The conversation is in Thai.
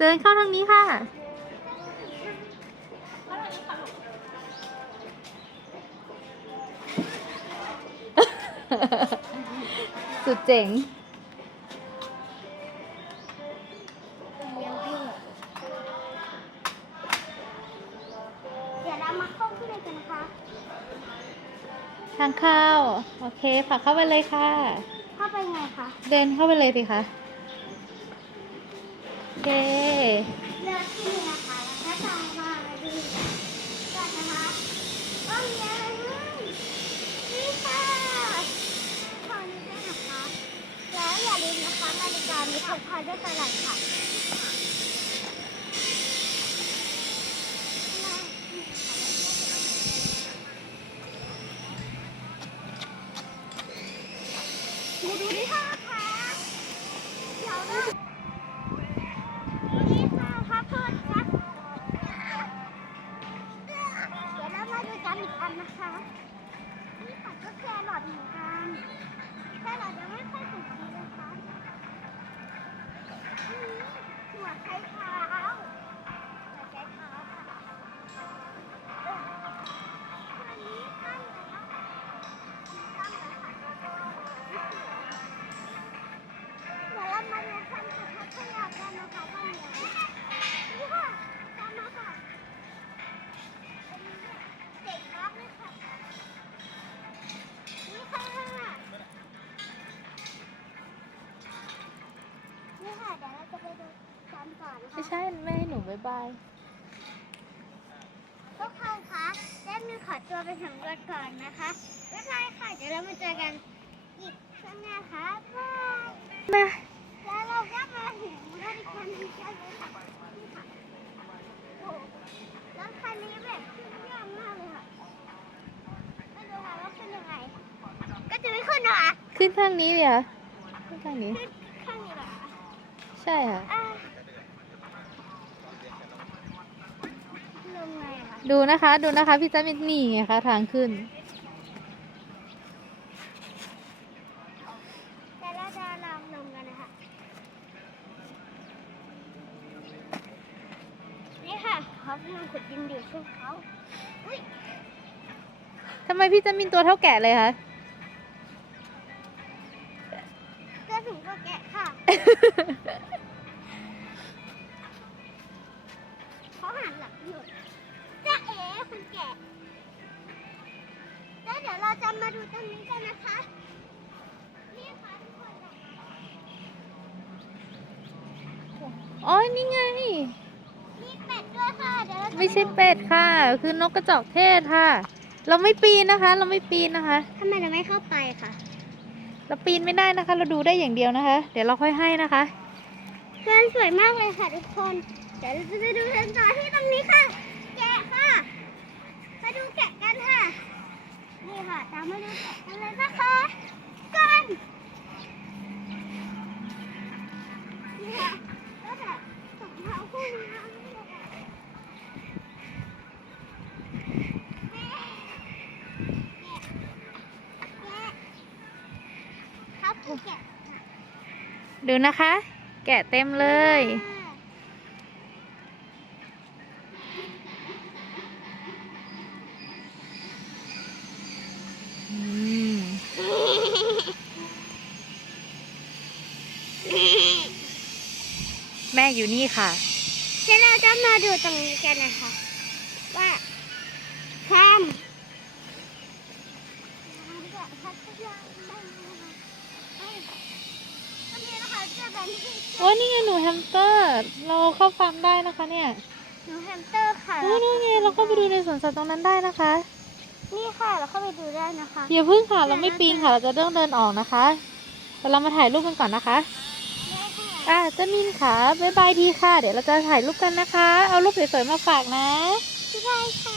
ดินเข้าทางนี้ค่ะ สุดเจ๋ง เดี๋ยวเรามาเข้าข้างในกันนะคะทางเข้า โอเคผลักเข้าไปเลยค่ะ เข้าไปไงคะ เดินเข้าไปเลยสิคะโอ เคเลือกที่นี่นะคะแล้วก็ตามมาดูก่อนนะคะว่ามีอะไรบ้างนี่ค่ะขอนี้ด้นะคะแล้วอย่าลืมนะคะนาฬิกามีพกพาด้วยตลอดค่ะ ไม่คะใช่ไม่ให้หนูบายบายทุกคนคะเล่นมีขอตัวไปสำรวจก่อนนะคะบ๊ายบายค่ะ เดี๋ยวเรามาเจอกันอีกครั้งหน้าค่ะบ๊ายบายมาแล้วเราก็มาถึงบริการที่ใช้เลยค่ะนี่ค่ะโอ้แล้วคันนี้แบบขึ้นยากมากเลยค่ะไม่รู้ค่ะว่าขึ้นยังไง ก็จะไม่ขึ้นหรอขึ้นทางนี้เลยเหรอขึ้นทางนี้ ขึ้นข้างนี้เหรอใช่ค่ะ อ่า ลงไงอะคะดูนะคะ ดูนะคะ พี่จันมินนี่ไงคะทางขึ้น แต่เราจะลองลงกันนะคะ นี่ค่ะเขากำลังขุดดินอยู่ช่วงเขาอุ้ยทำไมพี่จันมินตัวเท่าแกะเลยคะเสื้อถุงก็แกะค่ะ คุณแกะ แล้วเดี๋ยวเราจะมาดูตรงนี้กันนะคะ นี่ค่ะทุกคนนะคะอ๋อนี่ไง มีเป็ดด้วยค่ะ เดี๋ยวเราจะไม่ใช่เป็ดค่ะ คือนกกระจอกเทศค่ะ เราไม่ปีนนะคะ เราไม่ปีนนะคะ ทำไมเราไม่เข้าไปค่ะ เราปีนไม่ได้นะคะ เราดูได้อย่างเดียวนะคะ เดี๋ยวเราค่อยให้นะคะ เพื่อนสวยมากเลยค่ะทุกคน เดี๋ยวเราจะไปดูกันต่อที่ตรงนี้ค่ะแกะค่ะ มาดูแกะกันค่ะ นี่ค่ะ ตามมาดูแกะกันเลยนะคะกันนี่ค่ะก็แบบรองเท้าคู่นี้นะแกะขับคือแกะค่ะดูนะคะ แกะเต็มเลย อืม แม่อยู่นี่ค่ะเดี๋ยวเราจะมาดูตรงนี้กันนะคะ ว่าความพัทยาบ้างนะคะเอ้ยวันนี้นะคะเจอกันที่โอ้ยนี่ไงหนูแฮมสเตอร์ เราเข้าฟาร์มได้นะคะเนี่ยหนูแฮมสเตอร์ค่ะโอ้ยนี่ไงเราเข้าไปดูในสวนสัตว์ตรงนั้นได้นะคะ นี่ค่ะเราเข้าไปดูได้นะคะอย่าพึ่งค่ะเราไม่ปีนค่ะ เราจะเดินเดินออกนะคะแต่เรามาถ่ายรูปกันก่อนนะคะได้ค่ะ อะเจะมินค่ะบ๊ายบายดีค่ะ เดี๋ยวเราจะถ่ายรูปกันนะคะ เอารูปสวยๆมาฝากนะบ๊ายบายค่ะ